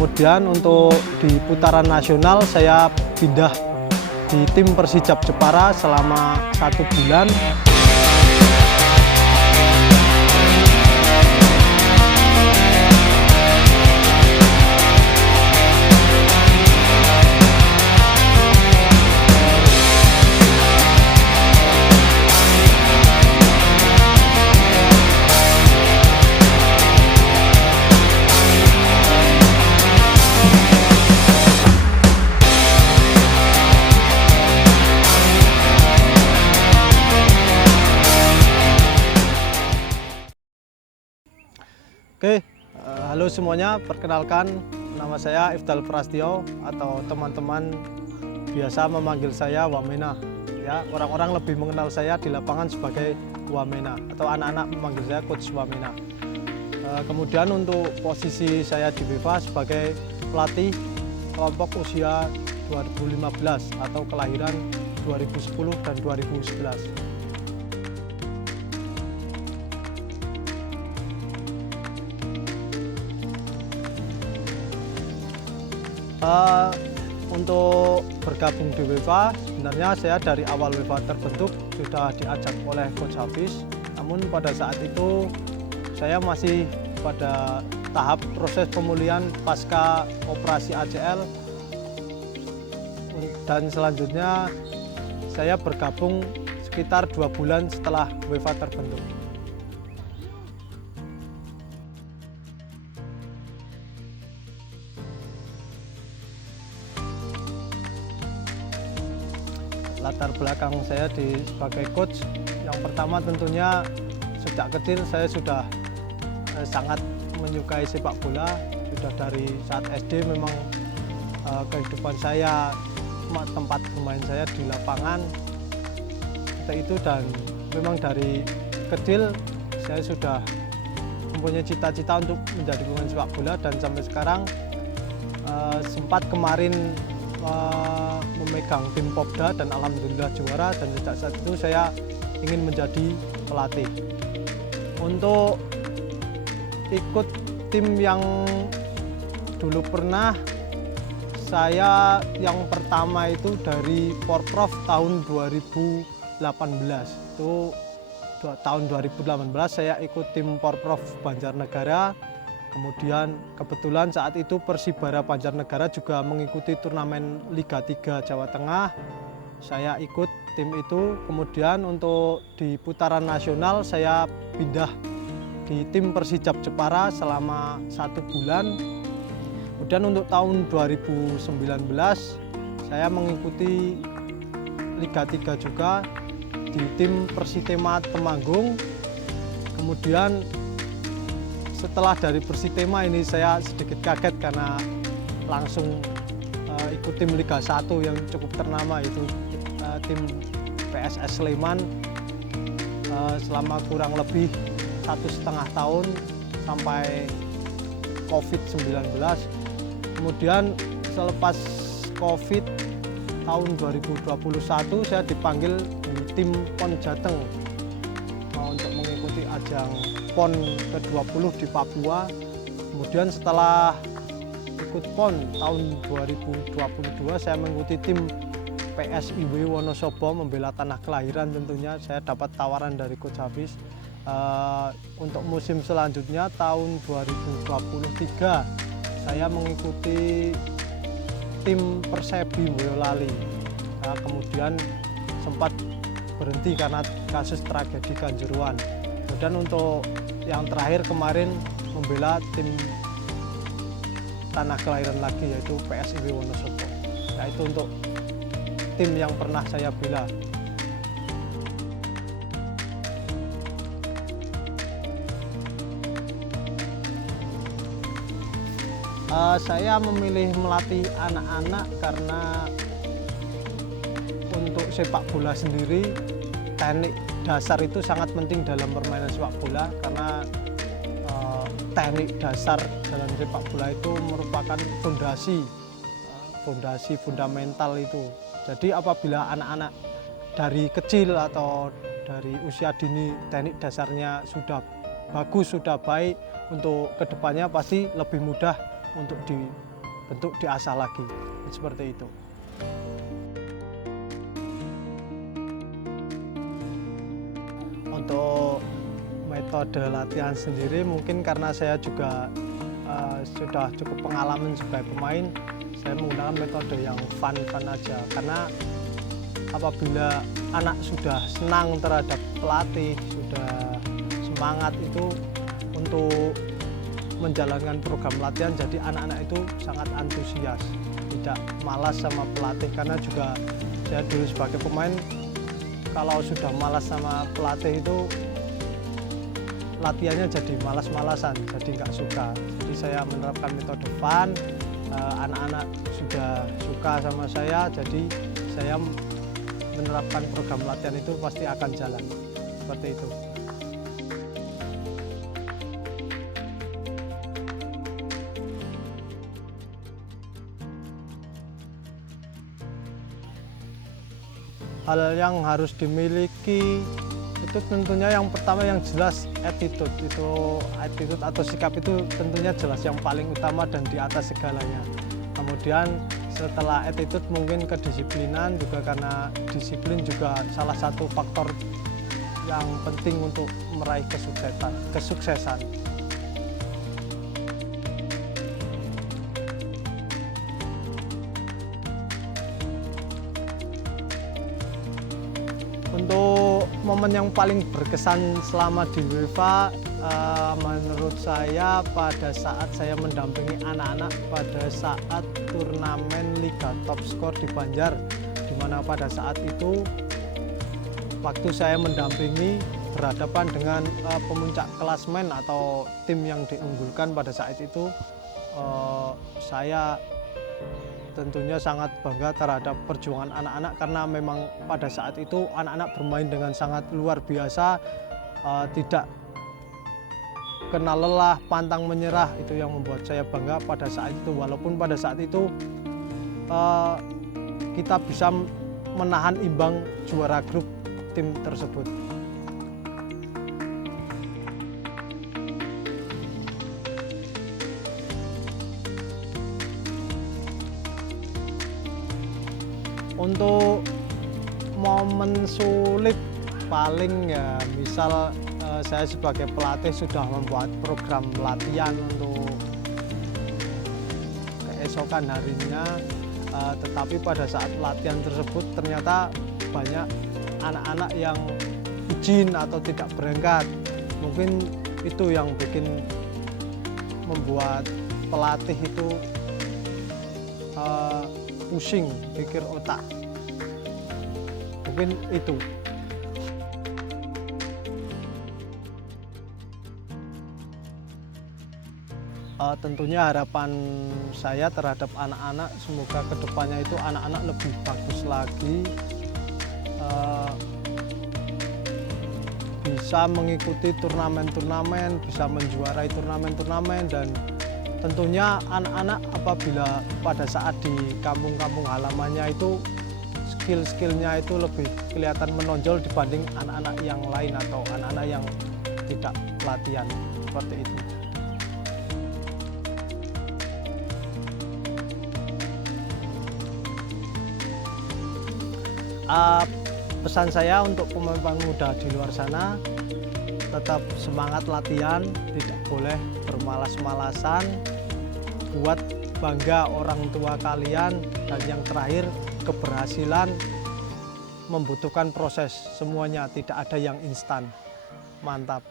Kemudian untuk di putaran nasional saya pindah di tim Persijap Jepara selama 1 bulan. Oke, halo semuanya, perkenalkan nama saya Ifdal Prastio atau teman-teman biasa memanggil saya Wamena. Ya, orang-orang lebih mengenal saya di lapangan sebagai Wamena atau anak-anak memanggil saya Coach Wamena. Kemudian untuk posisi saya di WIFA sebagai pelatih kelompok usia 2015 atau kelahiran 2010 dan 2011. Untuk bergabung di WIFA, sebenarnya saya dari awal WIFA terbentuk sudah diajak oleh Coach Hafiz. Namun pada saat itu saya masih pada tahap proses pemulihan pasca operasi ACL, dan selanjutnya saya bergabung sekitar 2 bulan setelah WIFA terbentuk. Latar belakang saya sebagai coach, yang pertama tentunya sejak kecil saya sudah sangat menyukai sepak bola. Sudah dari saat SD memang kehidupan saya, tempat bermain saya di lapangan seperti itu, dan memang dari kecil saya sudah mempunyai cita-cita untuk menjadi pemain sepak bola, dan sampai sekarang sempat kemarin memegang tim Popda dan alhamdulillah juara, dan sejak saat itu saya ingin menjadi pelatih. Untuk ikut tim yang dulu pernah, saya yang pertama itu dari Porprov tahun 2018. Itu tahun 2018 saya ikut tim Porprov Banjarnegara. Kemudian kebetulan saat itu Persibara Banjarnegara juga mengikuti turnamen Liga 3 Jawa Tengah. Saya ikut tim itu. Kemudian untuk di putaran nasional saya pindah di tim Persijap Jepara selama 1 bulan. Kemudian untuk tahun 2019 saya mengikuti Liga 3 juga di tim Persitema Temanggung. Kemudian setelah dari Persitema ini saya sedikit kaget karena langsung ikut tim Liga 1 yang cukup ternama, itu tim PSS Sleman selama kurang lebih 1,5 tahun sampai COVID-19. Kemudian selepas COVID tahun 2021 saya dipanggil di tim PON Jateng untuk mengikuti ajang PON ke-20 di Papua. Kemudian setelah ikut PON tahun 2022 saya mengikuti tim PSIW Wonosobo membela tanah kelahiran. Tentunya saya dapat tawaran dari Coach Hafiz. Untuk musim selanjutnya tahun 2023 saya mengikuti tim Persebi Boyolali. Kemudian sempat berhenti karena kasus tragedi Kanjuruhan. Dan untuk yang terakhir kemarin membela tim tanah kelahiran lagi, yaitu PSIW Wonosobo. Yaitu untuk tim yang pernah saya bela. Saya memilih melatih anak-anak karena untuk sepak bola sendiri teknik dasar itu sangat penting dalam permainan sepak bola, karena teknik dasar dalam sepak bola itu merupakan fondasi fundamental itu. Jadi apabila anak-anak dari kecil atau dari usia dini teknik dasarnya sudah bagus, sudah baik, untuk kedepannya pasti lebih mudah untuk bentuk diasah lagi, seperti itu. Untuk metode latihan sendiri mungkin karena saya juga sudah cukup pengalaman sebagai pemain, saya menggunakan metode yang fun aja, karena apabila anak sudah senang terhadap pelatih, sudah semangat itu untuk menjalankan program latihan, jadi anak-anak itu sangat antusias, tidak malas sama pelatih. Karena juga saya dulu sebagai pemain, kalau sudah malas sama pelatih itu latihannya jadi malas-malasan, jadi nggak suka. Jadi saya menerapkan metode fun, anak-anak sudah suka sama saya, jadi saya menerapkan program latihan itu pasti akan jalan, seperti itu. Hal yang harus dimiliki itu tentunya yang pertama yang jelas attitude. Itu attitude atau sikap itu tentunya jelas yang paling utama dan di atas segalanya. Kemudian setelah attitude mungkin kedisiplinan juga, karena disiplin juga salah satu faktor yang penting untuk meraih kesuksesan. Untuk momen yang paling berkesan selama di UEFA, menurut saya pada saat saya mendampingi anak-anak pada saat turnamen Liga Top Skor di Banjar, di mana pada saat itu waktu saya mendampingi berhadapan dengan pemuncak klasmen atau tim yang diunggulkan pada saat itu, saya tentunya sangat bangga terhadap perjuangan anak-anak, karena memang pada saat itu anak-anak bermain dengan sangat luar biasa, tidak kenal lelah, pantang menyerah. Itu yang membuat saya bangga pada saat itu, walaupun pada saat itu kita bisa menahan imbang juara grup tim tersebut. Untuk momen sulit paling ya misal saya sebagai pelatih sudah membuat program latihan untuk keesokan harinya, tetapi pada saat latihan tersebut ternyata banyak anak-anak yang izin atau tidak berangkat. Mungkin itu yang bikin membuat pelatih itu pusing pikir otak, mungkin itu. Tentunya harapan saya terhadap anak-anak, semoga kedepannya itu anak-anak lebih bagus lagi, bisa mengikuti turnamen-turnamen, bisa menjuarai turnamen-turnamen, dan tentunya anak-anak apabila pada saat di kampung-kampung halamannya itu skill-skillnya itu lebih kelihatan menonjol dibanding anak-anak yang lain atau anak-anak yang tidak latihan, seperti itu. Pesan saya untuk pemain-pemain muda di luar sana, tetap semangat latihan, tidak boleh bermalas-malasan, buat bangga orang tua kalian, dan yang terakhir, keberhasilan membutuhkan proses, semuanya tidak ada yang instan. Mantap.